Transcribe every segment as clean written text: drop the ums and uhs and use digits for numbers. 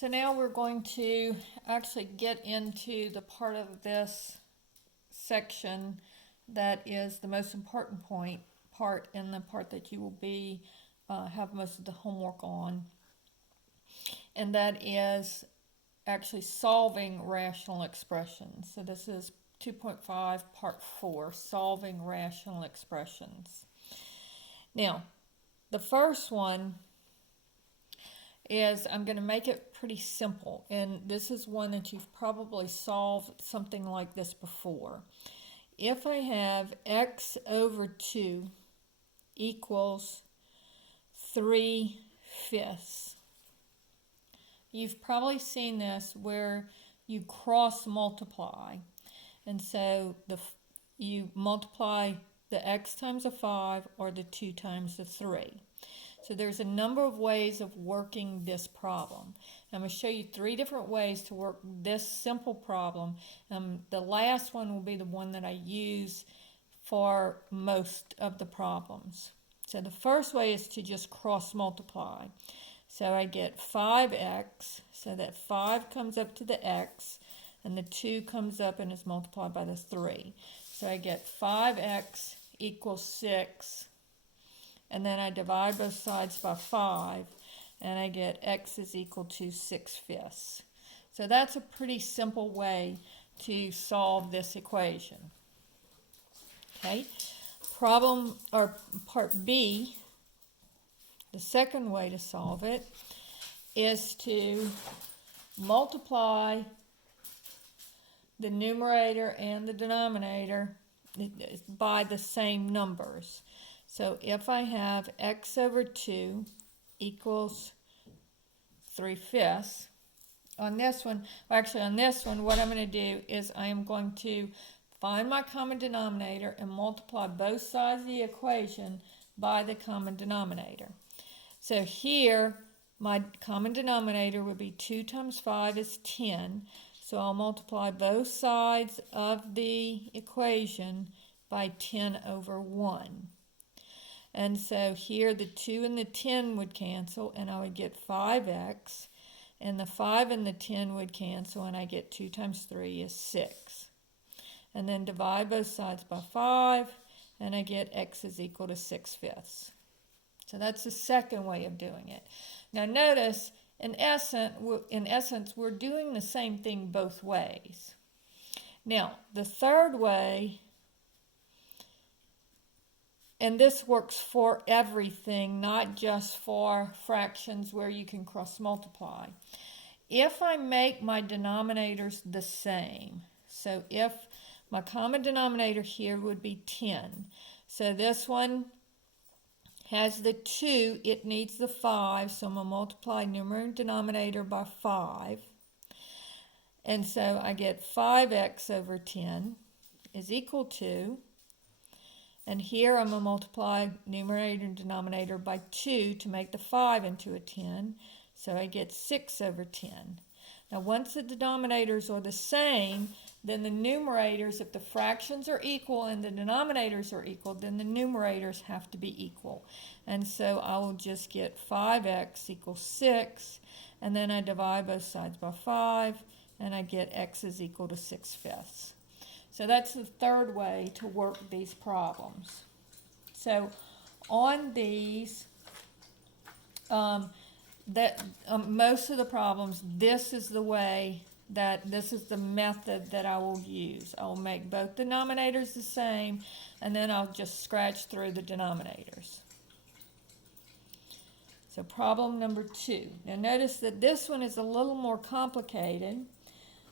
So now we're going to actually get into the part of this section that is the most important part and the part that you will be have most of the homework on, and that is actually solving rational expressions. So this is 2.5 part 4, solving rational expressions. Now the first one is I'm going to make it pretty simple, and this is one that you've probably solved something like this before. If I have x over 2 equals 3/5, you've probably seen this where you cross multiply, and so you multiply the x times the 5 or the 2 times the 3. So there's a number of ways of working this problem. I'm going to show you 3 different ways to work this simple problem. The last one will be the one that I use for most of the problems. So the first way is to just cross multiply. So I get 5x, so that 5 comes up to the x, and the 2 comes up and is multiplied by the 3. So I get 5x equals 6. And then I divide both sides by 5, and I get x is equal to 6/5. So that's a pretty simple way to solve this equation. Okay, problem or part B, the second way to solve it is to multiply the numerator and the denominator by the same numbers. So if I have x over 2 equals 3/5, on this one, what I'm going to do is I am going to find my common denominator and multiply both sides of the equation by the common denominator. So here, my common denominator would be 2 times 5 is 10. So I'll multiply both sides of the equation by 10 over 1. And so here the 2 and the 10 would cancel, and I would get 5x, and the 5 and the 10 would cancel, and I get 2 times 3 is 6. And then divide both sides by 5, and I get x is equal to 6/5. So that's the second way of doing it. Now notice, in essence, we're doing the same thing both ways. Now, the third way, and this works for everything, not just for fractions where you can cross multiply. If I make my denominators the same, so if my common denominator here would be 10, so this one has the 2, it needs the 5, so I'm going to multiply numerator and denominator by 5. And so I get 5x over 10 is equal to, and here I'm going to multiply numerator and denominator by 2 to make the 5 into a 10. So I get 6 over 10. Now once the denominators are the same, then the numerators, if the fractions are equal and the denominators are equal, then the numerators have to be equal. And so I will just get 5x equals 6, and then I divide both sides by 5, and I get x is equal to 6/5. So that's the third way to work these problems. So on these, most of the problems, this is the method that I will use. I will make both denominators the same, and then I'll just scratch through the denominators. So problem number 2. Now notice that this one is a little more complicated.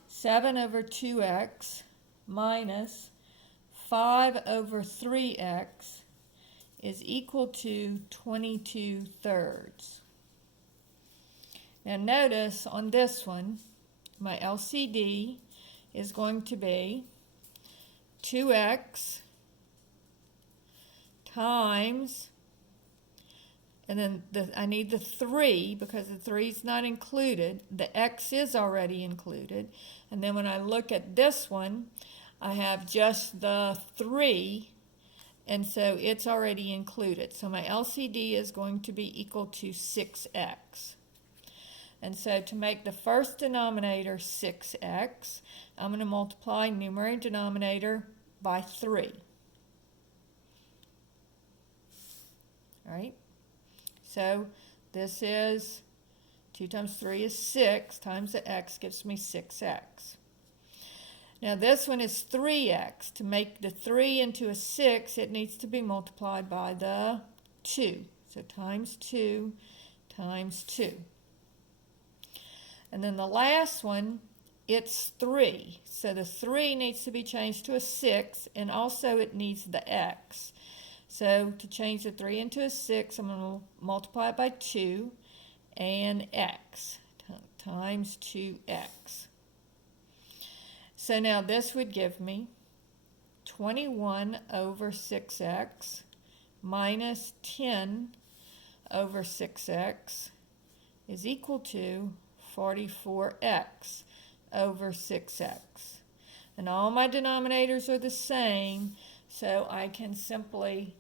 7 over 2x minus 5 over 3x is equal to 22/3. Now notice on this one, my LCD is going to be 2x times, and then I need the 3 because the 3 is not included. The x is already included. And then when I look at this one, I have just the 3, and so it's already included. So my LCD is going to be equal to 6x. And so to make the first denominator 6x, I'm going to multiply numerator and denominator by 3. All right? So this is 2 times 3 is 6 times the x gives me 6x. Now this one is 3x. To make the 3 into a 6, it needs to be multiplied by the 2. So times 2 times 2. And then the last one, it's 3. So the 3 needs to be changed to a 6, and also it needs the x. So to change the 3 into a 6, I'm going to multiply it by 2 and x times 2x. So now this would give me 21 over 6x minus 10 over 6x is equal to 44x over 6x. And all my denominators are the same, so I can simply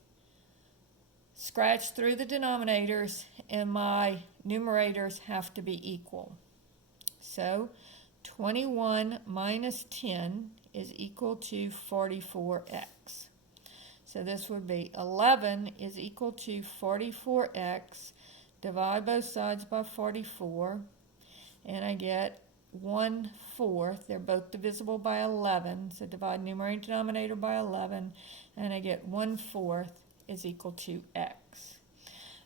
scratch through the denominators and my numerators have to be equal. So 21 minus 10 is equal to 44x. So this would be 11 is equal to 44x. Divide both sides by 44, and I get 1/4. They're both divisible by 11, so divide numerator and denominator by 11, and I get 1/4 is equal to x.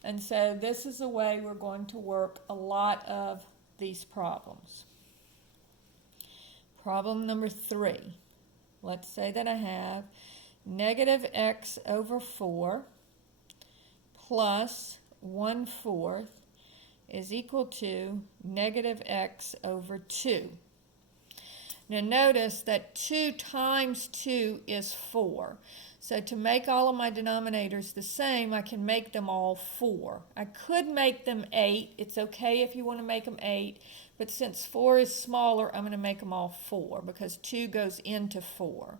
And so this is the way we're going to work a lot of these problems. Problem number 3. Let's say that I have negative x over 4 plus 1/4 is equal to negative x over 2. Now notice that 2 times 2 is 4. So to make all of my denominators the same, I can make them all 4. I could make them 8. It's okay if you want to make them 8. But since 4 is smaller, I'm going to make them all 4 because 2 goes into 4.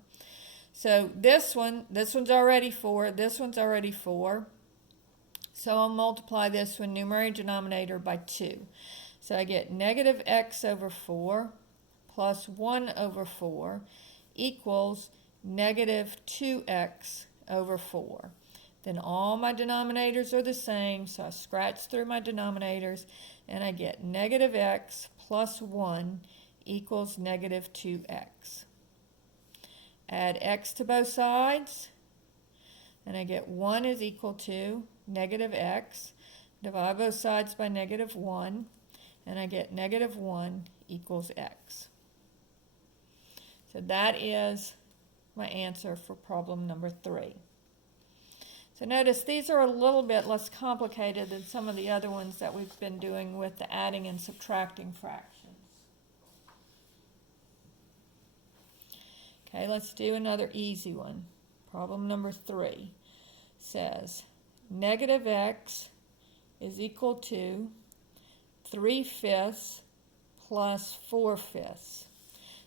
So this one's already 4. This one's already 4. So I'll multiply this one, numerator and denominator, by 2. So I get negative x over 4 plus 1 over 4 equals negative 2x over 4. Then all my denominators are the same, so I scratch through my denominators, and I get negative x plus 1 equals negative 2x. Add x to both sides, and I get 1 is equal to negative x. Divide both sides by negative 1, and I get negative 1 equals x. So that is my answer for problem number 3. So notice these are a little bit less complicated than some of the other ones that we've been doing with the adding and subtracting fractions. Okay, let's do another easy one. Problem number 3 says negative x is equal to 3/5 plus 4/5.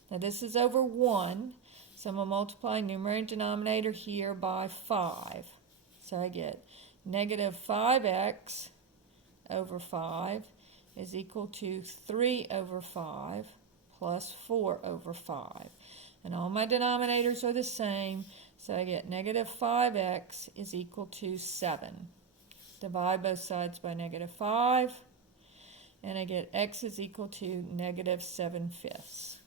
Now this is over 1, so I'm going to multiply numerator and denominator here by 5. So I get negative 5x over 5 is equal to 3 over 5 plus 4 over 5. And all my denominators are the same, so I get negative 5x is equal to 7. Divide both sides by negative 5, and I get x is equal to negative 7/5.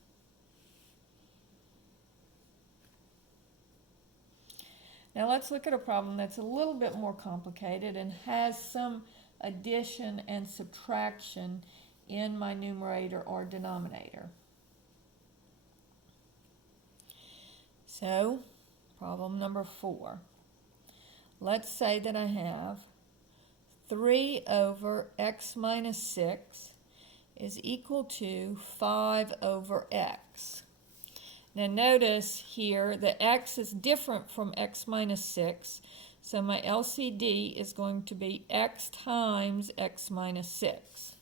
Now let's look at a problem that's a little bit more complicated and has some addition and subtraction in my numerator or denominator. So, problem number 4. Let's say that I have 3 over x minus 6 is equal to 5 over x. Now notice here the x is different from x minus 6, so my LCD is going to be x times x minus 6.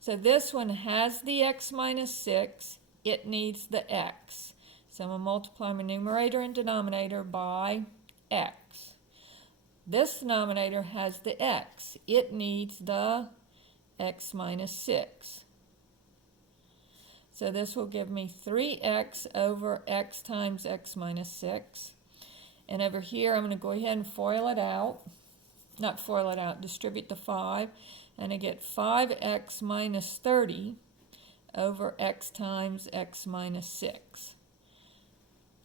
So this one has the x minus 6, it needs the x. So I'm going to multiply my numerator and denominator by x. This denominator has the x, it needs the x minus 6. So this will give me 3x over x times x minus 6. And over here, I'm going to go ahead and FOIL it out. Not FOIL it out, distribute the 5. And I get 5x minus 30 over x times x minus 6.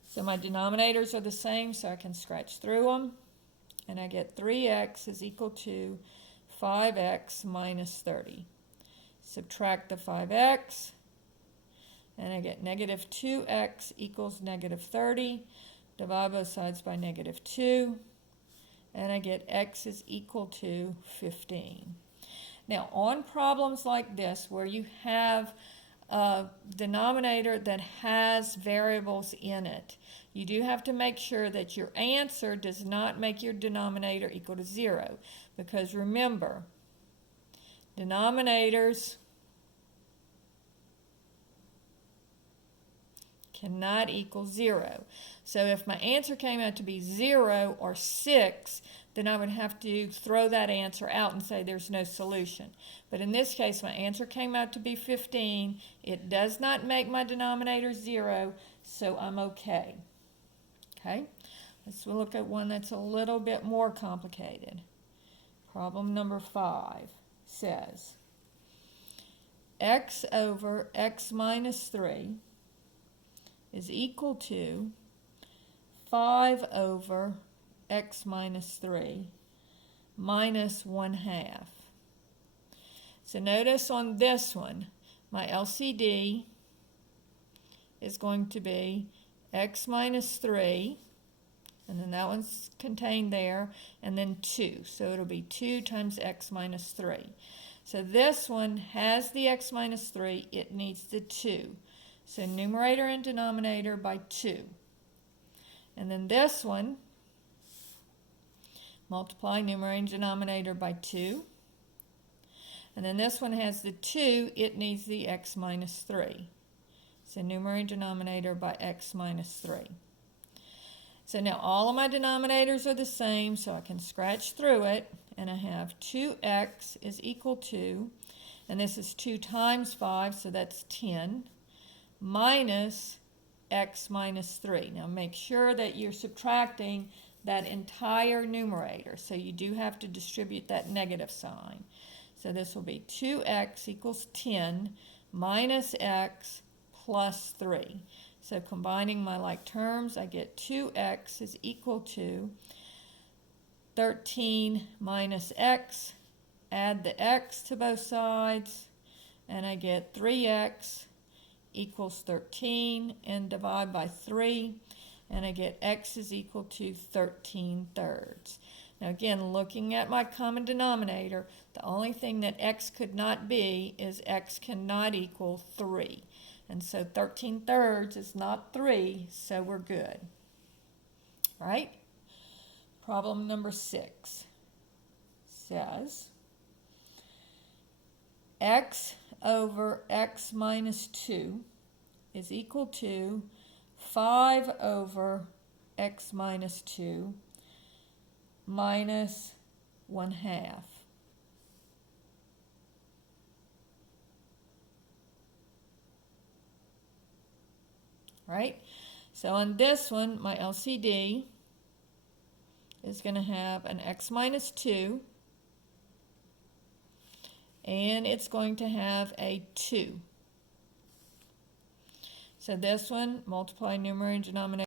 So my denominators are the same, so I can scratch through them. And I get 3x is equal to 5x minus 30. Subtract the 5x. And I get negative 2x equals negative 30. Divide both sides by negative 2. And I get x is equal to 15. Now, on problems like this, where you have a denominator that has variables in it, you do have to make sure that your answer does not make your denominator equal to 0. Because remember, denominators cannot equal 0. So if my answer came out to be 0 or 6, then I would have to throw that answer out and say there's no solution. But in this case, my answer came out to be 15. It does not make my denominator 0, so I'm okay. Okay? Let's look at one that's a little bit more complicated. Problem number 5 says x over x minus 3 is equal to 5 over x minus 3 minus 1/2. So notice on this one, my LCD is going to be x minus 3, and then that one's contained there, and then 2. So it'll be 2 times x minus 3. So this one has the x minus 3, it needs the 2. So numerator and denominator by 2. And then this one, multiply numerator and denominator by 2. And then this one has the 2, it needs the x minus 3. So numerator and denominator by x minus 3. So now all of my denominators are the same, so I can scratch through it. And I have 2x is equal to, and this is 2 times 5, so that's 10. Minus x minus 3. Now make sure that you're subtracting that entire numerator. So you do have to distribute that negative sign. So this will be 2x equals 10 minus x plus 3. So combining my like terms, I get 2x is equal to 13 minus x. Add the x to both sides, and I get 3x equals 13, and divide by 3, and I get x is equal to 13/3. Now again, looking at my common denominator, the only thing that x could not be is x cannot equal 3. And so 13/3 is not 3, so we're good. All right? Problem number 6 says x over x minus 2 is equal to 5 over x minus 2 minus 1/2. Right? So on this one, my LCD is going to have an x minus 2, and it's going to have a 2. So this one, multiply numerator and denominator